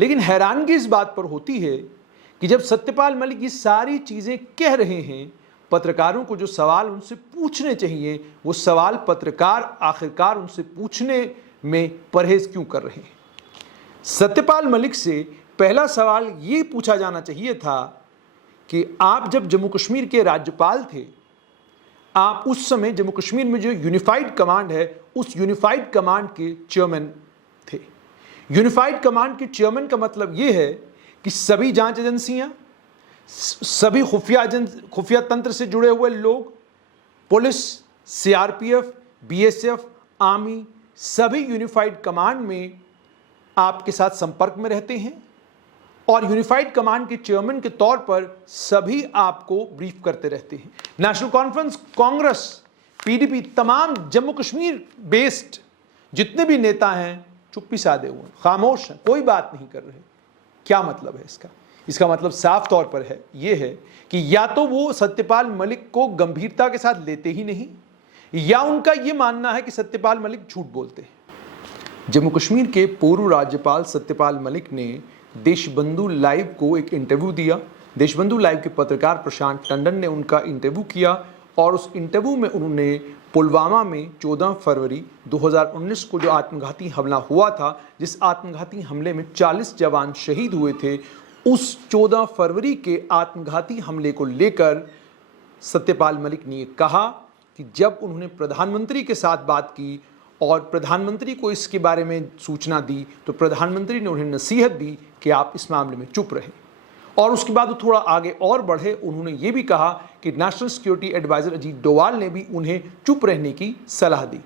लेकिन हैरानगी इस बात पर होती है कि जब सत्यपाल मलिक ये सारी चीजें कह रहे हैं, पत्रकारों को जो सवाल उनसे पूछने चाहिए वो सवाल पत्रकार आखिरकार उनसे पूछने में परहेज क्यों कर रहे हैं। सत्यपाल मलिक से पहला सवाल ये पूछा जाना चाहिए था कि आप जब जम्मू कश्मीर के राज्यपाल थे, आप उस समय जम्मू कश्मीर में जो यूनिफाइड कमांड है उस यूनिफाइड कमांड के चेयरमैन थे। यूनिफाइड कमांड के चेयरमैन का मतलब यह है कि सभी जांच एजेंसियां, सभी खुफिया तंत्र से जुड़े हुए लोग, पुलिस, सीआरपीएफ, बीएसएफ, आर्मी, सभी यूनिफाइड कमांड में आपके साथ संपर्क में रहते हैं और यूनिफाइड कमांड के चेयरमैन के तौर पर सभी आपको ब्रीफ करते रहते हैं। नेशनल कॉन्फ्रेंस, कांग्रेस, पीडीपी, तमाम जम्मू कश्मीर बेस्ड जितने भी नेता हैं चुप्पी साधे हुए, खामोश हैं, कोई बात नहीं कर रहे। क्या मतलब है इसका? इसका मतलब साफ तौर पर है यह है कि या तो वो सत्यपाल मलिक को गंभीरता के साथ लेते ही नहीं, या उनका यह मानना है कि सत्यपाल मलिक झूठ बोलते हैं। जम्मू कश्मीर के पूर्व राज्यपाल सत्यपाल मलिक ने देशबंधु लाइव को एक इंटरव्यू दिया। देशबंधु लाइव के पत्रकार प्रशांत टंडन ने उनका इंटरव्यू किया और उस इंटरव्यू में उन्होंने पुलवामा में 14 फरवरी 2019 को जो आत्मघाती हमला हुआ था, जिस आत्मघाती हमले में 40 जवान शहीद हुए थे, उस 14 फरवरी के आत्मघाती हमले को लेकर सत्यपाल मलिक ने कहा कि जब उन्होंने प्रधानमंत्री के साथ बात की और प्रधानमंत्री को इसके बारे में सूचना दी तो प्रधानमंत्री ने उन्हें नसीहत दी कि आप इस मामले में चुप रहें। और उसके बाद वो थोड़ा आगे और बढ़े, उन्होंने ये भी कहा कि national security adviser Ajit Doval ने भी उन्हें चुप रहने की सलाह दी।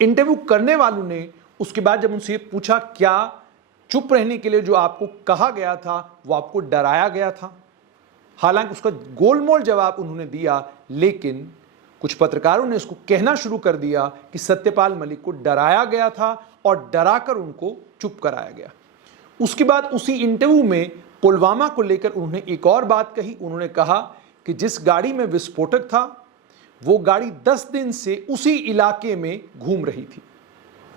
इंटरव्यू करने वालों ने उसके बाद जब उनसे पूछा क्या चुप रहने के लिए जो आपको कहा गया था वो आपको डराया गया था, हालांकि उसका गोलमोल जवाब उन्होंने दिया, लेकिन कुछ पत्रकारों ने उसको कहना शुरू कर दिया कि सत्यपाल मलिक को डराया गया था और डराकर उनको चुप कराया गया। उसके बाद उसी इंटरव्यू में पुलवामा को लेकर उन्होंने एक और बात कही। उन्होंने कहा कि जिस गाड़ी में विस्फोटक था वो गाड़ी 10 दिन से उसी इलाके में घूम रही थी।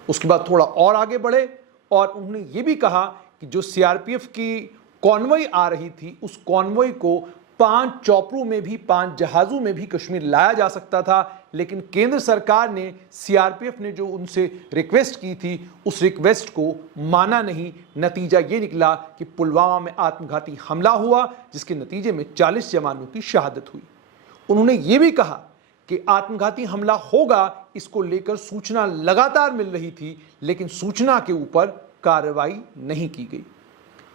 उसके बाद थोड़ा और आगे बढ़े और उन्होंने ये भी कहा कि जो सीआरपीएफ की कॉन्वॉय आ रही थी उस कॉन्वॉय को 5 चॉपरों में भी, 5 जहाजों में भी कश्मीर लाया जा सकता था, लेकिन केंद्र सरकार ने, सीआरपीएफ ने जो उनसे रिक्वेस्ट की थी उस रिक्वेस्ट को माना नहीं। नतीजा ये निकला कि पुलवामा में आत्मघाती हमला हुआ जिसके नतीजे में 40 जवानों की शहादत हुई। उन्होंने ये भी कहा कि आत्मघाती हमला होगा इसको लेकर सूचना लगातार मिल रही थी, लेकिन सूचना के ऊपर कार्रवाई नहीं की गई।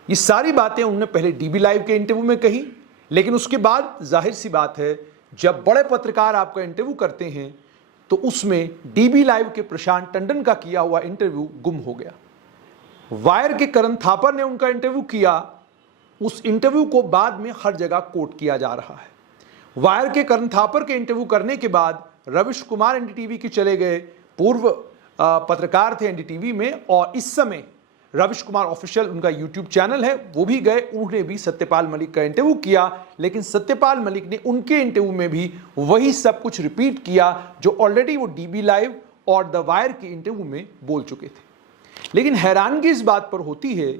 ये सारी बातें उन्होंने पहले डीबी लाइव के इंटरव्यू में कही, लेकिन उसके बाद जाहिर सी बात है जब बड़े पत्रकार आपका इंटरव्यू करते हैं तो उसमें डीबी लाइव के प्रशांत टंडन का किया हुआ इंटरव्यू गुम हो गया। वायर के करण थापर ने उनका इंटरव्यू किया, उस इंटरव्यू को बाद में हर जगह कोट किया जा रहा है। वायर के करण थापर के इंटरव्यू करने के बाद रविश कुमार एनडीटीवी के चले गए, पूर्व पत्रकार थे एनडीटीवी में, और इस समय रविश कुमार ऑफिशियल उनका यूट्यूब चैनल है, वो भी गए, उन्होंने भी सत्यपाल मलिक का इंटरव्यू किया, लेकिन सत्यपाल मलिक ने उनके इंटरव्यू में भी वही सब कुछ रिपीट किया जो ऑलरेडी वो डीबी लाइव और द वायर के इंटरव्यू में बोल चुके थे। लेकिन हैरानगी इस बात पर होती है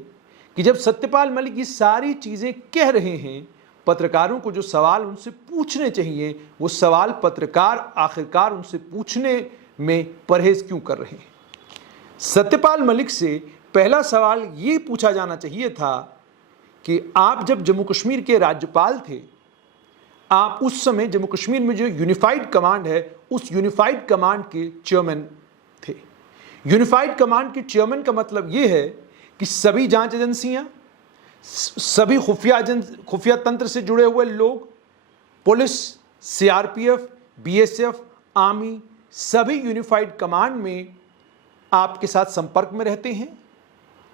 कि जब सत्यपाल मलिक ये सारी चीजें कह रहे हैं, पत्रकारों को जो सवाल उनसे पूछने चाहिए वो सवाल पत्रकार आखिरकार उनसे पूछने में परहेज क्यों कर रहे हैं। सत्यपाल मलिक से पहला सवाल ये पूछा जाना चाहिए था कि आप जब जम्मू कश्मीर के राज्यपाल थे, आप उस समय जम्मू कश्मीर में जो यूनिफाइड कमांड है उस यूनिफाइड कमांड के चेयरमैन थे। यूनिफाइड कमांड के चेयरमैन का मतलब ये है कि सभी जांच एजेंसियां, सभी खुफिया तंत्र से जुड़े हुए लोग, पुलिस, सीआरपीएफ, बीएसएफ, आर्मी, सभी यूनिफाइड कमांड में आपके साथ संपर्क में रहते हैं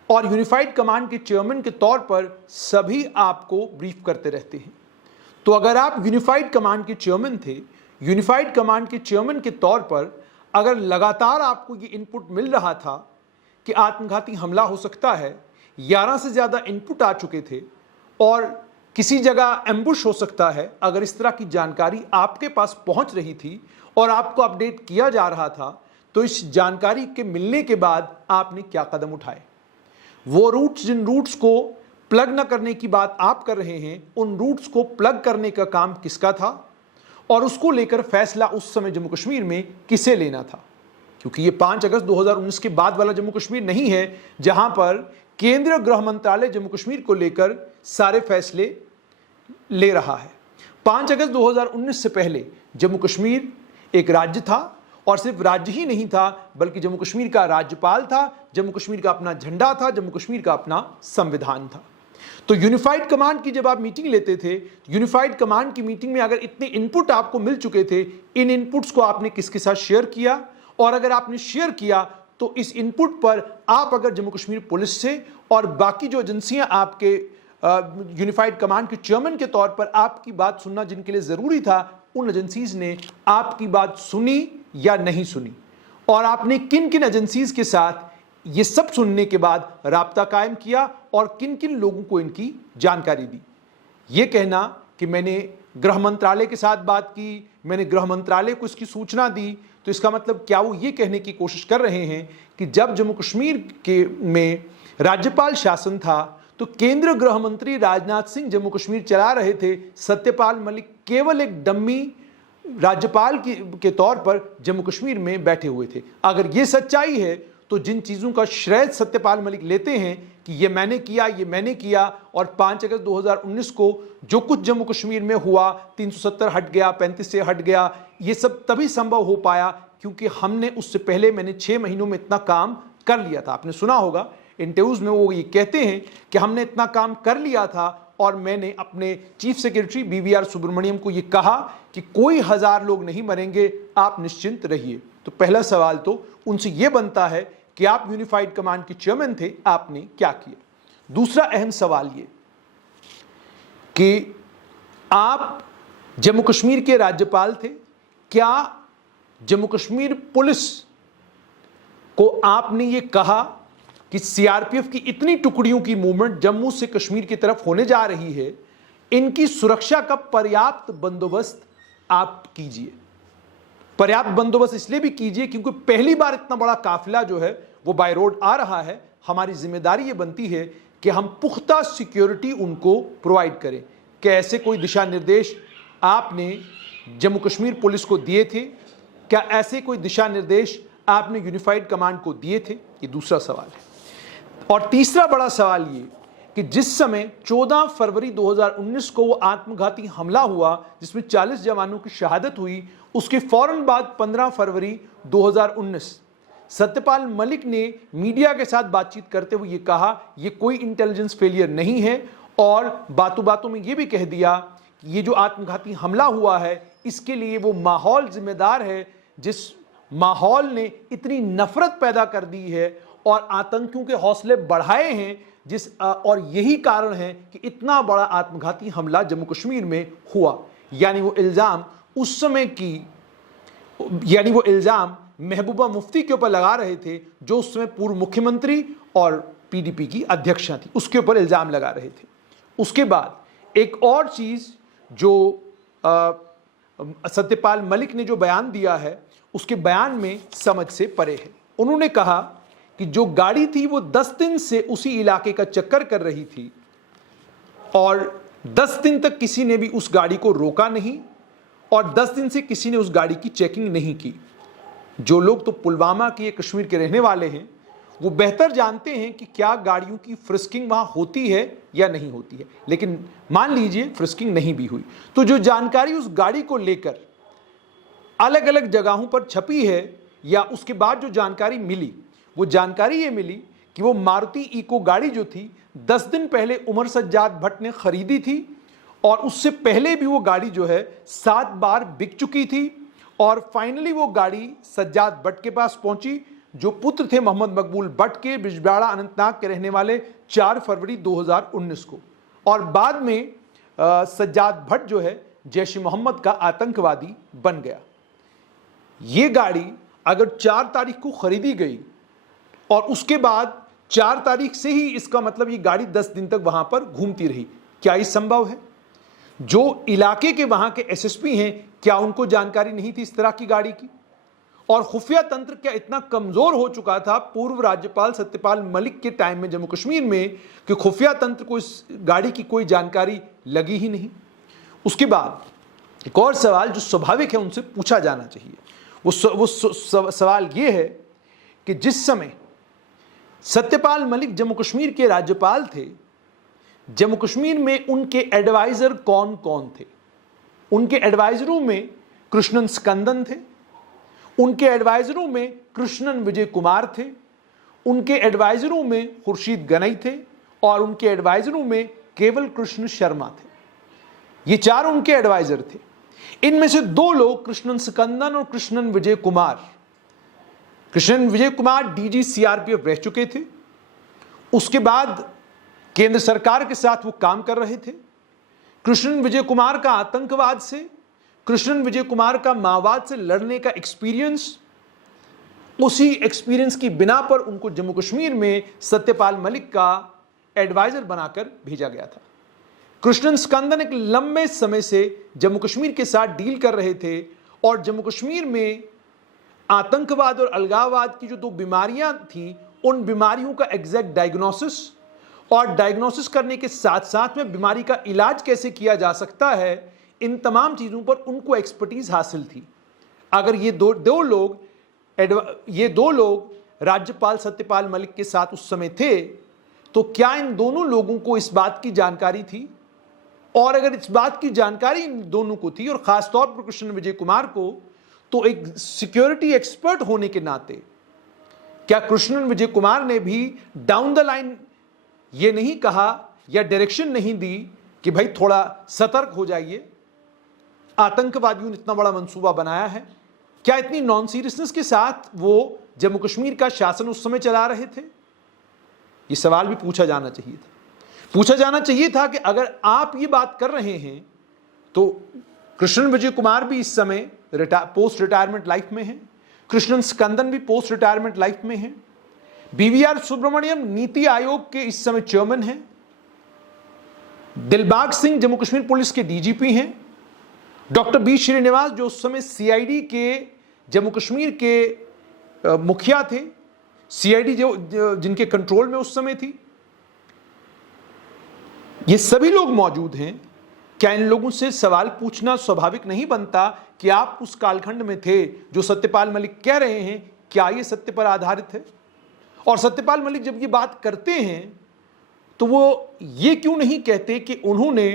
और यूनिफाइड कमांड के चेयरमैन के तौर पर सभी आपको ब्रीफ करते रहते हैं। तो अगर आप यूनिफाइड कमांड के चेयरमैन थे, यूनिफाइड कमांड के चेयरमैन के तौर पर अगर लगातार आपको ये इनपुट मिल रहा था कि आत्मघाती हमला हो सकता है, 11 से ज़्यादा इनपुट आ चुके थे और किसी जगह एम्बुश हो सकता है, अगर इस तरह की जानकारी आपके पास पहुंच रही थी और आपको अपडेट किया जा रहा था, तो इस जानकारी के मिलने के बाद आपने क्या कदम उठाए? वो रूट्स, जिन रूट्स को प्लग न करने की बात आप कर रहे हैं, उन रूट्स को प्लग करने का काम किसका था और उसको लेकर फैसला उस समय जम्मू कश्मीर में किसे लेना था? क्योंकि ये 5 अगस्त 2019 के बाद वाला जम्मू कश्मीर नहीं है जहां पर केंद्रीय गृह मंत्रालय जम्मू कश्मीर को लेकर सारे फैसले ले रहा है। 5 अगस्त 2019 से पहले जम्मू कश्मीर एक राज्य था और सिर्फ राज्य ही नहीं था बल्कि जम्मू कश्मीर का राज्यपाल था, जम्मू कश्मीर का अपना झंडा था, जम्मू कश्मीर का अपना संविधान था। तो यूनिफाइड कमांड की जब आप मीटिंग लेते थे, यूनिफाइड कमांड की मीटिंग में अगर इतने इनपुट आपको मिल चुके थे, इन इनपुट्स को आपने किसके साथ शेयर किया? और अगर आपने शेयर किया तो इस इनपुट पर आप अगर जम्मू कश्मीर पुलिस से और बाकी जो एजेंसियां आपके यूनिफाइड कमांड के चेयरमैन के तौर पर आपकी बात सुनना जिनके लिए जरूरी था, उन एजेंसीज ने आपकी बात सुनी या नहीं सुनी? और आपने किन किन एजेंसीज के साथ ये सब सुनने के बाद राब्ता कायम किया और किन किन लोगों को इनकी जानकारी दी? ये कहना कि मैंने गृह मंत्रालय के साथ बात की, मैंने गृह मंत्रालय को इसकी सूचना दी, तो इसका मतलब क्या वो ये कहने की कोशिश कर रहे हैं कि जब जम्मू कश्मीर के में राज्यपाल शासन था तो केंद्रीय गृह मंत्री राजनाथ सिंह जम्मू कश्मीर चला रहे थे, सत्यपाल मलिक केवल एक डम्मी राज्यपाल के तौर पर जम्मू कश्मीर में बैठे हुए थे? अगर ये सच्चाई है तो जिन चीज़ों का श्रेय सत्यपाल मलिक लेते हैं कि ये मैंने किया और 5 अगस्त 2019 को जो कुछ जम्मू कश्मीर में हुआ, 370 हट गया, 35 से हट गया, ये सब तभी संभव हो पाया क्योंकि हमने उससे पहले मैंने 6 महीनों में इतना काम कर लिया था। आपने सुना होगा इंटरव्यूज में वो ये कहते हैं कि हमने इतना काम कर लिया था और मैंने अपने चीफ सेक्रेटरी BVR सुब्रमण्यम को ये कहा कि कोई 1000 लोग नहीं मरेंगे, आप निश्चिंत रहिए। तो पहला सवाल तो उनसे ये बनता है कि आप यूनिफाइड कमांड के चेयरमैन थे, आपने क्या किया? दूसरा अहम सवाल ये कि आप जम्मू कश्मीर के राज्यपाल थे, क्या जम्मू कश्मीर पुलिस को आपने ये कहा कि CRPF की इतनी टुकड़ियों की मूवमेंट जम्मू से कश्मीर की तरफ होने जा रही है, इनकी सुरक्षा का पर्याप्त बंदोबस्त आप कीजिए? पर्याप्त बंदोबस्त इसलिए भी कीजिए क्योंकि पहली बार इतना बड़ा काफिला जो है वो बाय रोड आ रहा है। हमारी जिम्मेदारी ये बनती है कि हम पुख्ता सिक्योरिटी उनको प्रोवाइड करें। क्या ऐसे कोई दिशा निर्देश आपने जम्मू कश्मीर पुलिस को दिए थे? क्या ऐसे कोई दिशा निर्देश आपने यूनिफाइड कमांड को दिए थे? ये दूसरा सवाल है। और तीसरा बड़ा सवाल ये कि जिस समय 14 फरवरी 2019 को वो आत्मघाती हमला हुआ जिसमें 40 जवानों की शहादत हुई, उसके फौरन बाद 15 फरवरी 2019 सत्यपाल मलिक ने मीडिया के साथ बातचीत करते हुए ये कहा ये कोई इंटेलिजेंस फेलियर नहीं है और बातों बातों में ये भी कह दिया कि ये जो आत्मघाती हमला हुआ है इसके लिए वो माहौल जिम्मेदार है जिस माहौल ने इतनी नफरत पैदा कर दी है और आतंकियों के हौसले बढ़ाए हैं और यही कारण है कि इतना बड़ा आत्मघाती हमला जम्मू कश्मीर में हुआ। यानी वो इल्जाम महबूबा मुफ्ती के ऊपर लगा रहे थे जो उस समय पूर्व मुख्यमंत्री और PDP की अध्यक्षा थी, उसके ऊपर इल्जाम लगा रहे थे। उसके बाद एक और चीज जो सत्यपाल मलिक ने जो बयान दिया है उसके बयान में समझ से परे है। उन्होंने कहा कि जो गाड़ी थी वो 10 दिन से उसी इलाके का चक्कर कर रही थी और 10 दिन तक किसी ने भी उस गाड़ी को रोका नहीं और 10 दिन से किसी ने उस गाड़ी की चेकिंग नहीं की। जो लोग तो पुलवामा के कश्मीर के रहने वाले हैं वो बेहतर जानते हैं कि क्या गाड़ियों की फ्रिस्किंग वहां होती है या नहीं होती है, लेकिन मान लीजिए फ्रिस्किंग नहीं भी हुई तो जो जानकारी उस गाड़ी को लेकर अलग अलग जगहों पर छपी है या उसके बाद जो जानकारी मिली वो जानकारी ये मिली कि वो मारुति इको गाड़ी जो थी 10 दिन पहले उमर सज्जाद भट्ट ने खरीदी थी और उससे पहले भी वो गाड़ी जो है 7 बार बिक चुकी थी और फाइनली वो गाड़ी सज्जाद भट्ट के पास पहुंची जो पुत्र थे मोहम्मद मकबूल भट्ट के, बिजबाड़ा अनंतनाग के रहने वाले, 4 फरवरी 2019 को। और बाद में सज्जाद भट्ट जो है जैश-ए-मोहम्मद का आतंकवादी बन गया। ये गाड़ी अगर 4 तारीख को खरीदी गई और उसके बाद 4 तारीख से ही इसका मतलब ये गाड़ी 10 दिन तक वहां पर घूमती रही, क्या ये संभव है? जो इलाके के वहां के SSP हैं क्या उनको जानकारी नहीं थी इस तरह की गाड़ी की? और खुफिया तंत्र क्या इतना कमजोर हो चुका था पूर्व राज्यपाल सत्यपाल मलिक के टाइम में जम्मू कश्मीर में कि खुफिया तंत्र को इस गाड़ी की कोई जानकारी लगी ही नहीं। उसके बाद एक और सवाल जो स्वाभाविक है उनसे पूछा जाना चाहिए, वो सवाल ये है कि जिस समय सत्यपाल मलिक जम्मू कश्मीर के राज्यपाल थे, जम्मू कश्मीर में उनके एडवाइजर कौन कौन थे? उनके एडवाइजरों में कृष्णन स्कंदन थे, उनके एडवाइजरों में कृष्णन विजय कुमार थे, उनके एडवाइजरों में खुर्शीद गनई थे और उनके एडवाइजरों में केवल कृष्ण शर्मा थे। ये चारों उनके एडवाइजर थे। इनमें से दो लोग कृष्णन स्कंदन और कृष्णन विजय कुमार, कृष्णन विजय कुमार डीजी सीआरपीएफ रह चुके थे, उसके बाद केंद्र सरकार के साथ वो काम कर रहे थे। कृष्णन विजय कुमार का आतंकवाद से, कृष्णन विजय कुमार का माओवाद से लड़ने का एक्सपीरियंस, उसी एक्सपीरियंस की बिना पर उनको जम्मू कश्मीर में सत्यपाल मलिक का एडवाइजर बनाकर भेजा गया था। कृष्णन स्कंदन एक लंबे समय से जम्मू कश्मीर के साथ डील कर रहे थे और जम्मू कश्मीर में आतंकवाद और अलगाववाद की जो दो बीमारियां थी, उन बीमारियों का एग्जैक्ट डायग्नोसिस और डायग्नोसिस करने के साथ साथ में बीमारी का इलाज कैसे किया जा सकता है, इन तमाम चीज़ों पर उनको एक्सपर्टीज हासिल थी। अगर ये दो लोग राज्यपाल सत्यपाल मलिक के साथ उस समय थे, तो क्या इन दोनों लोगों को इस बात की जानकारी थी? और अगर इस बात की जानकारी इन दोनों को थी, और खासतौर पर कृष्ण विजय कुमार को, तो एक सिक्योरिटी एक्सपर्ट होने के नाते क्या कृष्णन विजय कुमार ने भी डाउन द लाइन ये नहीं कहा या डायरेक्शन नहीं दी कि भाई थोड़ा सतर्क हो जाइए, आतंकवादियों ने इतना बड़ा मंसूबा बनाया है? क्या इतनी नॉन सीरियसनेस के साथ वो जम्मू कश्मीर का शासन उस समय चला रहे थे? ये सवाल भी पूछा जाना चाहिए था। पूछा जाना चाहिए था कि अगर आप ये बात कर रहे हैं तो कृष्णन विजय कुमार भी इस समय पोस्ट रिटायरमेंट लाइफ में हैं, कृष्णन स्कंदन भी पोस्ट रिटायरमेंट लाइफ में हैं, बीवीआर सुब्रमण्यम नीति आयोग के इस समय चेयरमैन हैं, दिलबाग सिंह जम्मू कश्मीर पुलिस के डीजीपी हैं, डॉक्टर बी श्रीनिवास जो उस समय सीआईडी के जम्मू कश्मीर के मुखिया थे, सीआईडी जो जिनके कंट्रोल में उस समय थी, ये सभी लोग मौजूद हैं। क्या इन लोगों से सवाल पूछना स्वाभाविक नहीं बनता कि आप उस कालखंड में थे जो सत्यपाल मलिक कह रहे हैं, क्या ये सत्य पर आधारित है? और सत्यपाल मलिक जब ये बात करते हैं तो वो ये क्यों नहीं कहते कि उन्होंने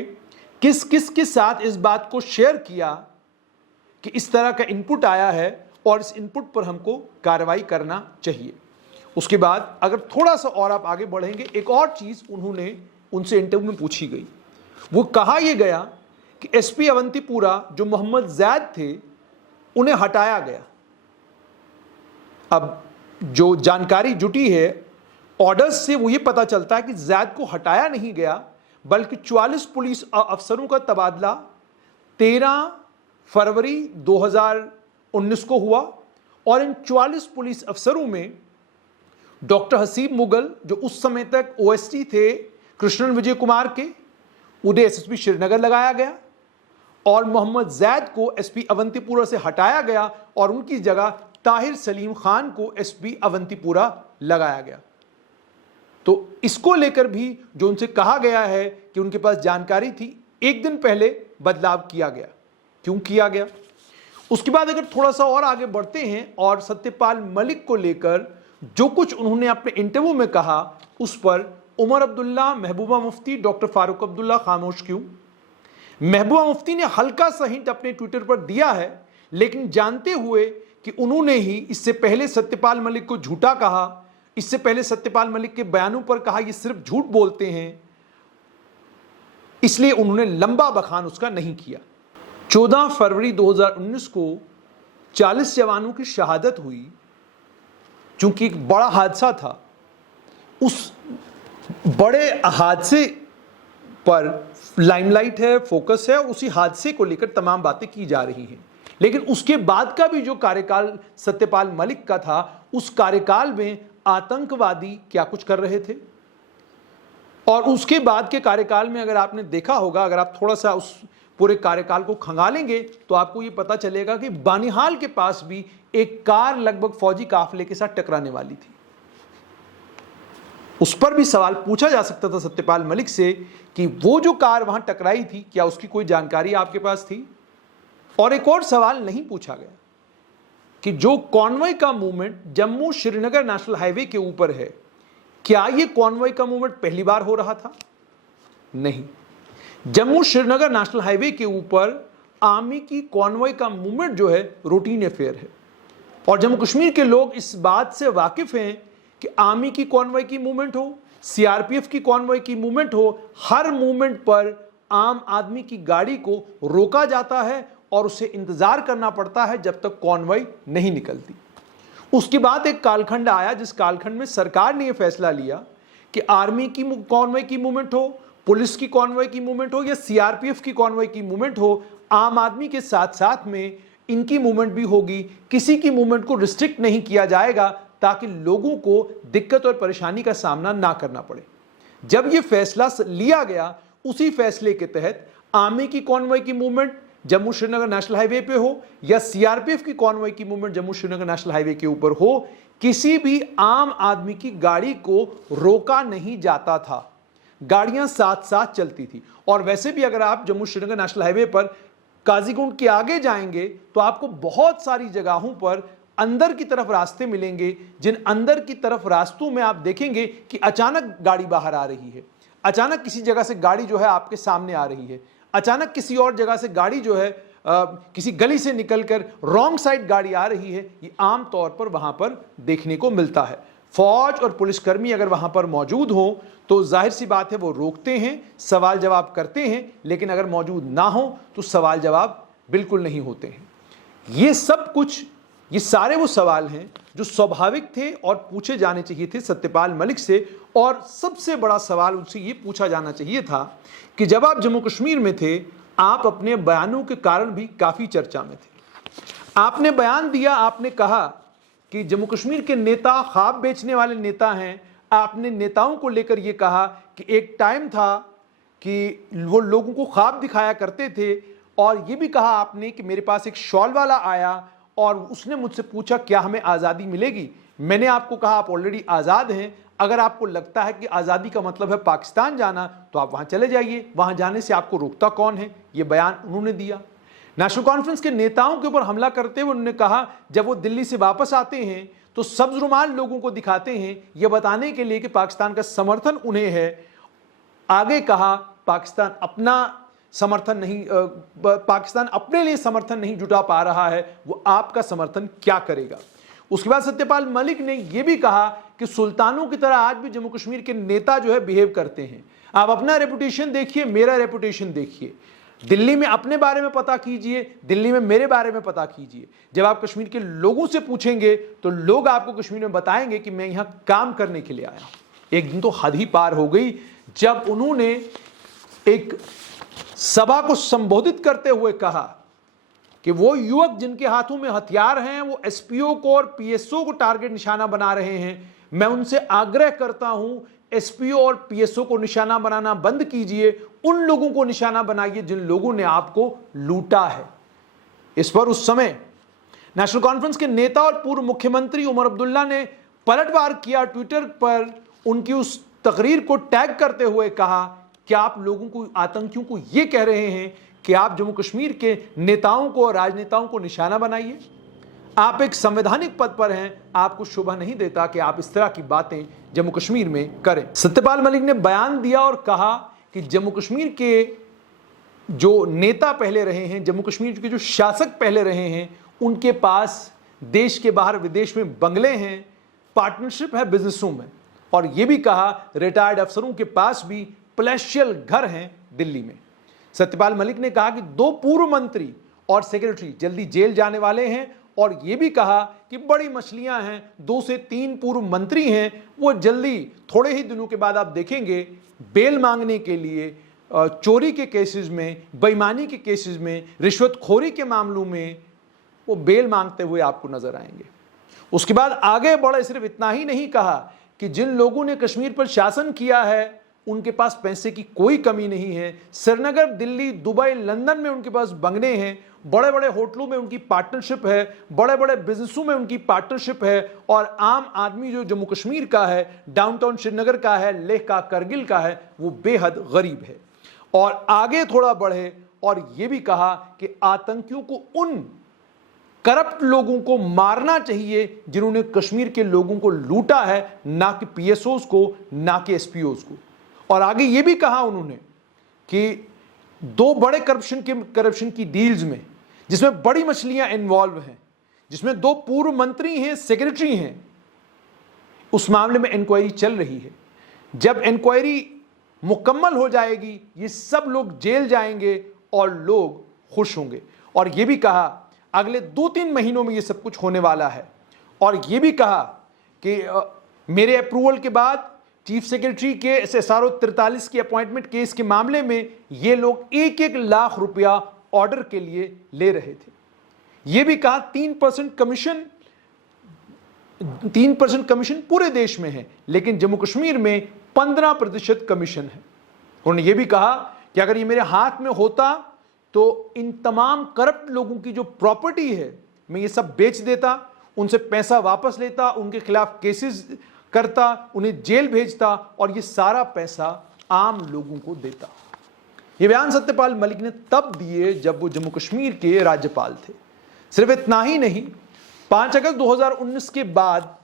किस किस के साथ इस बात को शेयर किया कि इस तरह का इनपुट आया है और इस इनपुट पर हमको कार्रवाई करना चाहिए? उसके बाद अगर थोड़ा सा और आप आगे बढ़ेंगे, एक और चीज उन्होंने उनसे इंटरव्यू में पूछी गई, वो कहा यह गया कि एसपी अवंतीपुरा जो मोहम्मद जैद थे उन्हें हटाया गया। अब जो जानकारी जुटी है ऑर्डर्स से वो ये पता चलता है कि जैद को हटाया नहीं गया, बल्कि 44 पुलिस अफसरों का तबादला 13 फरवरी 2019 को हुआ और इन 44 पुलिस अफसरों में डॉक्टर हसीब मुगल जो उस समय तक ओएसटी थे कृष्णन विजय कुमार के, उन्हें एसएसपी श्रीनगर लगाया गया और मोहम्मद जैद को एसपी अवंतीपुरा से हटाया गया और उनकी जगह ताहिर सलीम खान को एसपी अवंतीपुरा लगाया गया। तो इसको लेकर भी जो उनसे कहा गया है कि उनके पास जानकारी थी, एक दिन पहले बदलाव किया गया। क्यों किया गया? उसके बाद अगर थोड़ा सा और आगे बढ़ते हैं और सत्यपाल मलिक को लेकर जो कुछ उन्होंने अपने इंटरव्यू में कहा उस पर उमर अब्दुल्ला, महबूबा मुफ्ती, डॉक्टर फारूक अब्दुल्ला खामोश क्यों? महबूबा मुफ्ती ने हल्का सा हिंट अपने ट्विटर पर दिया है, लेकिन जानते हुए कि उन्होंने ही इससे पहले सत्यपाल मलिक को झूठा कहा, इससे पहले सत्यपाल मलिक के बयानों पर कहा ये सिर्फ झूठ बोलते हैं, इसलिए उन्होंने लंबा बखान उसका नहीं किया। 14 फरवरी 2019 को 40 जवानों की शहादत हुई। चूंकि एक बड़ा हादसा था, उस बड़े हादसे पर लाइमलाइट है, फोकस है, उसी हादसे को लेकर तमाम बातें की जा रही हैं। लेकिन उसके बाद का भी जो कार्यकाल सत्यपाल मलिक का था, उस कार्यकाल में आतंकवादी क्या कुछ कर रहे थे और उसके बाद के कार्यकाल में अगर आपने देखा होगा, अगर आप थोड़ा सा उस पूरे कार्यकाल को खंगालेंगे तो आपको यह पता चलेगा कि बानिहाल के पास भी एक कार लगभग फौजी काफिले के साथ टकराने वाली थी। उस पर भी सवाल पूछा जा सकता था सत्यपाल मलिक से कि वो जो कार वहां टकराई थी, क्या उसकी कोई जानकारी आपके पास थी? और एक और सवाल नहीं पूछा गया कि जो कॉन्वॉय का movement Jammu Srinagar national highway के ऊपर है, क्या यह कॉन्वॉय का मूवमेंट पहली बार हो रहा था? नहीं। जम्मू श्रीनगर नेशनल हाईवे के ऊपर आर्मी की कॉन्वॉय का मूवमेंट जो है रूटीन अफेयर है, और जम्मू कश्मीर के लोग इस बात से वाकिफ हैं कि आर्मी की कॉन्वॉय की मूवमेंट हो, सीआरपीएफ की कॉन्वॉय की मूवमेंट हो, हर मूवमेंट पर आम आदमी की गाड़ी को रोका जाता है और उसे इंतजार करना पड़ता है जब तक कॉन्वॉय नहीं निकलती। उसके बाद एक कालखंड आया जिस कालखंड में सरकार ने यह फैसला लिया कि आर्मी की कॉन्वॉय की मूवमेंट हो, पुलिस की कॉन्वॉय की मूवमेंट हो या सीआरपीएफ की कॉन्वॉय की मूवमेंट हो, आम आदमी के साथ साथ में इनकी मूवमेंट भी होगी। किसी की मूवमेंट को रिस्ट्रिक्ट नहीं किया जाएगा ताकि लोगों को दिक्कत और परेशानी का सामना ना करना पड़े। जब यह फैसला लिया गया, उसी फैसले के तहत आर्मी की कॉन्वॉय की movement Jammu Srinagar national highway पे हो या सीआरपीएफ की कॉन्वॉय की movement Jammu Srinagar national highway के ऊपर हो, किसी भी आम आदमी की गाड़ी को रोका नहीं जाता था। गाड़ियां साथ साथ चलती थी। और वैसे भी अगर आप जम्मू श्रीनगर नेशनल हाईवे पर काजीगुंड के आगे जाएंगे तो आपको बहुत सारी जगहों पर अंदर की तरफ रास्ते मिलेंगे, जिन अंदर की तरफ रास्तों में आप देखेंगे कि अचानक गाड़ी बाहर आ रही है, अचानक किसी जगह से गाड़ी जो है आपके सामने आ रही है, अचानक किसी और जगह से गाड़ी जो है किसी गली से निकलकर रॉन्ग साइड गाड़ी आ रही है। ये आम तौर पर वहां पर देखने को मिलता है। फौज और पुलिसकर्मी अगर वहां पर मौजूद हो तो जाहिर सी बात है वो रोकते हैं, सवाल जवाब करते हैं, लेकिन अगर मौजूद ना हो तो सवाल जवाब बिल्कुल नहीं होते हैं। ये सब कुछ, ये सारे वो सवाल हैं जो स्वाभाविक थे और पूछे जाने चाहिए थे सत्यपाल मलिक से। और सबसे बड़ा सवाल उनसे ये पूछा जाना चाहिए था कि जब आप जम्मू कश्मीर में थे, आप अपने बयानों के कारण भी काफी चर्चा में थे। आपने बयान दिया, आपने कहा कि जम्मू कश्मीर के नेता ख्वाब बेचने वाले नेता हैं। आपने नेताओं को लेकर यह कहा कि एक टाइम था कि वो लोगों को ख्वाब दिखाया करते थे, और यह भी कहा आपने कि मेरे पास एक शॉल वाला आया और उसने मुझसे पूछा क्या हमें आज़ादी मिलेगी। मैंने आपको कहा आप ऑलरेडी आज़ाद हैं, अगर आपको लगता है कि आज़ादी का मतलब है पाकिस्तान जाना तो आप वहां चले जाइए, वहां जाने से आपको रोकता कौन है। यह बयान उन्होंने दिया। नेशनल कॉन्फ्रेंस के नेताओं के ऊपर हमला करते हुए उन्होंने कहा जब वो दिल्ली से वापस आते हैं तो सब्ज रुमाल लोगों को दिखाते हैं यह बताने के लिए कि पाकिस्तान का समर्थन उन्हें है। आगे कहा पाकिस्तान अपना समर्थन नहीं, पाकिस्तान अपने लिए समर्थन नहीं जुटा पा रहा है, वो आपका समर्थन क्या करेगा। उसके बाद सत्यपाल मलिक ने यह भी कहा कि सुल्तानों की तरह आज भी जम्मू कश्मीर के नेता जो है बिहेव करते हैं। आप अपना रेपुटेशन देखिए, मेरा रेपुटेशन देखिए, दिल्ली में अपने बारे में पता कीजिए, दिल्ली में मेरे बारे में पता कीजिए। जब आप कश्मीर के लोगों से पूछेंगे तो लोग आपको कश्मीर में बताएंगे कि मैं यहां काम करने के लिए आया। एक दिन तो हद ही पार हो गई जब उन्होंने एक सभा को संबोधित करते हुए कहा कि वो युवक जिनके हाथों में हथियार हैं वो एसपीओ को और पीएसओ को टारगेट निशाना बना रहे हैं। मैं उनसे आग्रह करता हूं एसपीओ और पीएसओ को निशाना बनाना बंद कीजिए, उन लोगों को निशाना बनाइए जिन लोगों ने आपको लूटा है। इस पर उस समय नेशनल कॉन्फ्रेंस के नेता और पूर्व मुख्यमंत्री उमर अब्दुल्ला ने पलटवार किया। ट्विटर पर उनकी उस तकरीर को टैग करते हुए कहा कि आप लोगों को, आतंकियों को यह कह रहे हैं कि आप जम्मू कश्मीर के नेताओं को और राजनेताओं को निशाना बनाइए। आप एक संवैधानिक पद पर हैं, आपको शोभा नहीं देता कि आप इस तरह की बातें जम्मू कश्मीर में करें। सत्यपाल मलिक ने बयान दिया और कहा कि जम्मू कश्मीर के जो नेता पहले रहे हैं, जम्मू कश्मीर के जो शासक पहले रहे हैं, उनके पास देश के बाहर विदेश में बंगले हैं, पार्टनरशिप है बिजनेसों में। और यह भी कहा रिटायर्ड अफसरों के पास भी प्लेशियल घर हैं दिल्ली में। सत्यपाल मलिक ने कहा कि 2 पूर्व मंत्री और सेक्रेटरी जल्दी जेल जाने वाले हैं, और यह भी कहा कि बड़ी मछलियां हैं, 2 से 3 पूर्व मंत्री हैं, वो जल्दी थोड़े ही दिनों के बाद आप देखेंगे बेल मांगने के लिए चोरी के केसेस में, बेईमानी के केसेस में, रिश्वतखोरी के मामलों में वो बेल मांगते हुए आपको नजर आएंगे। उसके बाद आगे बढ़े, सिर्फ इतना ही नहीं कहा कि जिन लोगों ने कश्मीर पर शासन किया है उनके पास पैसे की कोई कमी नहीं है। श्रीनगर, दिल्ली, दुबई, लंदन में उनके पास बंगले हैं, बड़े बड़े होटलों में उनकी पार्टनरशिप है, बड़े बड़े बिजनेसों में उनकी पार्टनरशिप है। और आम आदमी जो जम्मू कश्मीर का है, डाउनटाउन श्रीनगर का है, लेह का, करगिल का है, वो बेहद गरीब है। और आगे थोड़ा बढ़े और ये भी कहा कि आतंकियों को उन करप्ट लोगों को मारना चाहिए जिन्होंने कश्मीर के लोगों को लूटा है, ना कि पीएसओस को, ना कि एसपीओस को। और आगे ये भी कहा उन्होंने कि दो बड़े करप्शन की डील्स में, जिसमें बड़ी मछलियां इन्वॉल्व हैं, जिसमें दो पूर्व मंत्री हैं, सेक्रेटरी हैं, उस मामले में इंक्वायरी चल रही है। जब इंक्वायरी मुकम्मल हो जाएगी, ये सब लोग जेल जाएंगे और लोग खुश होंगे। और ये भी कहा अगले 2-3 महीनों में ये सब कुछ होने वाला है। और ये भी कहा कि मेरे अप्रूवल के बाद चीफ सेक्रेटरी के SSRO 43 की अपॉइंटमेंट केस के मामले में ये लोग 1-1 लाख रुपया ऑर्डर के लिए ले रहे थे। ये भी कहा 3% कमीशन पूरे देश में है, लेकिन जम्मू कश्मीर में 15% कमीशन है। उन्होंने ये भी कहा कि अगर ये मेरे हाथ में होता तो इन तमाम करप्ट लोगों की जो प्रॉपर्टी है मैं ये सब बेच देता, उनसे पैसा वापस लेता, उनके खिलाफ केसेस करता, उन्हें जेल भेजता और ये सारा पैसा आम लोगों को देता। ये बयान सत्यपाल मलिक ने तब दिए जब वो जम्मू कश्मीर के राज्यपाल थे। सिर्फ इतना ही नहीं, 5 अगस्त 2019 के बाद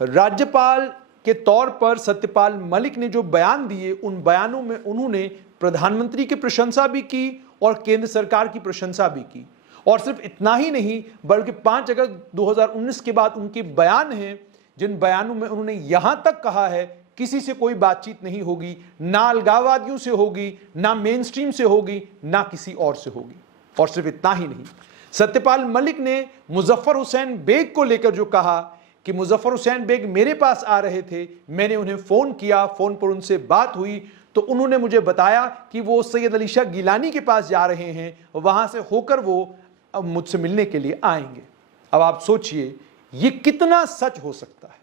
राज्यपाल के तौर पर सत्यपाल मलिक ने जो बयान दिए, उन बयानों में उन्होंने प्रधानमंत्री की प्रशंसा भी की और केंद्र सरकार की प्रशंसा भी की। और सिर्फ इतना ही नहीं, बल्कि 5 अगस्त 2019 के बाद उनके बयान हैं, जिन बयानों में उन्होंने यहां तक कहा है किसी से कोई बातचीत नहीं होगी, ना अलगाववादियों से होगी, ना मेन स्ट्रीम से होगी, ना किसी और से होगी। और सिर्फ इतना ही नहीं, सत्यपाल मलिक ने मुजफ्फर हुसैन बेग को लेकर जो कहा कि मुजफ्फर हुसैन बेग मेरे पास आ रहे थे, मैंने उन्हें फ़ोन किया, फ़ोन पर उनसे बात हुई तो उन्होंने मुझे बताया कि वो सैयद अली शाह गिलानी के पास जा रहे हैं, वहाँ से होकर वो मुझसे मिलने के लिए आएंगे। अब आप सोचिए ये कितना सच हो सकता है।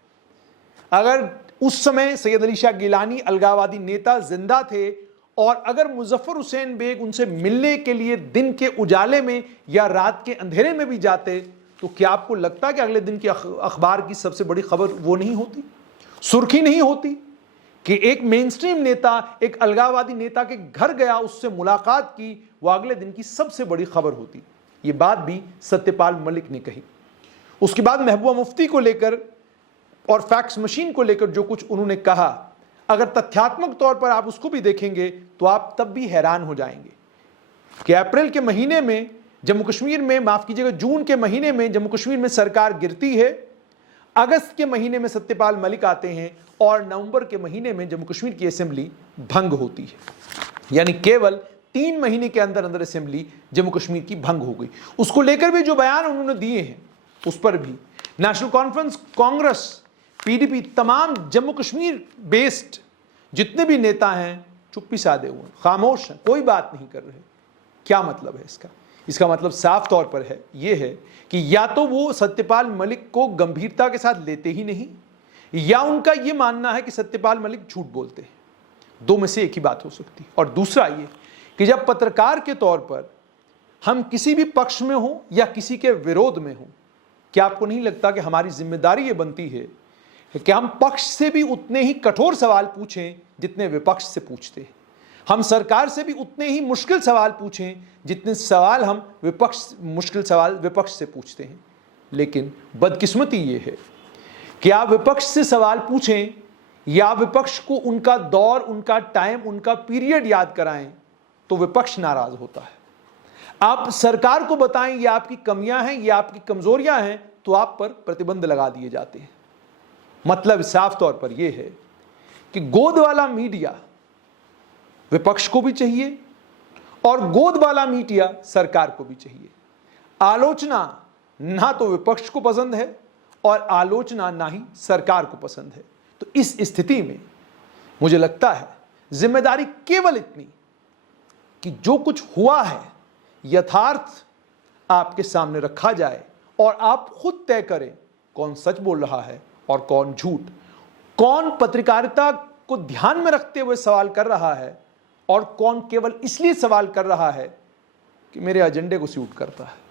अगर उस समय सैयद अली शाह गिलानी अलगाववादी नेता जिंदा थे और अगर मुजफ्फर हुसैन बेग उनसे मिलने के लिए दिन के उजाले में या रात के अंधेरे में भी जाते, तो क्या आपको लगता है कि अगले दिन की अखबार की सबसे बड़ी खबर वो नहीं होती, सुर्खी नहीं होती कि एक मेनस्ट्रीम नेता एक अलगाववादी नेता के घर गया, उससे मुलाकात की, वो अगले दिन की सबसे बड़ी खबर होती। ये बात भी सत्यपाल मलिक ने कही। उसके बाद महबूबा मुफ्ती को लेकर और फैक्स मशीन को लेकर जो कुछ उन्होंने कहा, अगर तथ्यात्मक तौर पर आप उसको भी देखेंगे तो आप तब भी हैरान हो जाएंगे कि अप्रैल के महीने में जम्मू कश्मीर में, माफ कीजिएगा, जून के महीने में जम्मू कश्मीर में सरकार गिरती है, अगस्त के महीने में सत्यपाल मलिक आते हैं और नवंबर के महीने में जम्मू कश्मीर की असेंबली भंग होती है। यानी केवल 3 महीने के अंदर अंदर असेंबली जम्मू कश्मीर की भंग हो गई। उसको लेकर भी जो बयान उन्होंने दिए हैं, उस पर भी नेशनल कॉन्फ्रेंस, कांग्रेस, PDP, तमाम जम्मू कश्मीर बेस्ड जितने भी नेता हैं चुप्पी साधे हुए, खामोश हैं, कोई बात नहीं कर रहे। क्या मतलब है इसका? इसका मतलब साफ तौर पर है, ये है कि या तो वो सत्यपाल मलिक को गंभीरता के साथ लेते ही नहीं, या उनका ये मानना है कि सत्यपाल मलिक झूठ बोलते हैं। दो में से एक ही बात हो सकती है। और दूसरा ये कि जब पत्रकार के तौर पर हम किसी भी पक्ष में हो या किसी के विरोध में हो, क्या आपको नहीं लगता कि हमारी जिम्मेदारी ये बनती है कि हम पक्ष से भी उतने ही कठोर सवाल पूछें जितने विपक्ष से पूछते हैं, हम सरकार से भी उतने ही मुश्किल सवाल पूछें जितने सवाल हम मुश्किल सवाल विपक्ष से पूछते हैं। लेकिन बदकिस्मती ये है कि आप विपक्ष से सवाल पूछें या विपक्ष को उनका दौर, उनका टाइम, उनका पीरियड याद कराएं तो विपक्ष नाराज होता है। आप सरकार को बताएं ये आपकी कमियां हैं, ये आपकी कमजोरियां हैं, तो आप पर प्रतिबंध लगा दिए जाते हैं। मतलब साफ तौर पर यह है कि गोद वाला मीडिया विपक्ष को भी चाहिए और गोद वाला मीडिया सरकार को भी चाहिए। आलोचना ना तो विपक्ष को पसंद है और आलोचना ना ही सरकार को पसंद है। तो इस स्थिति में मुझे लगता है जिम्मेदारी केवल इतनी कि जो कुछ हुआ है यथार्थ आपके सामने रखा जाए और आप खुद तय करें कौन सच बोल रहा है और कौन झूठ, कौन पत्रकारिता को ध्यान में रखते हुए सवाल कर रहा है और कौन केवल इसलिए सवाल कर रहा है कि मेरे एजेंडे को सूट करता है।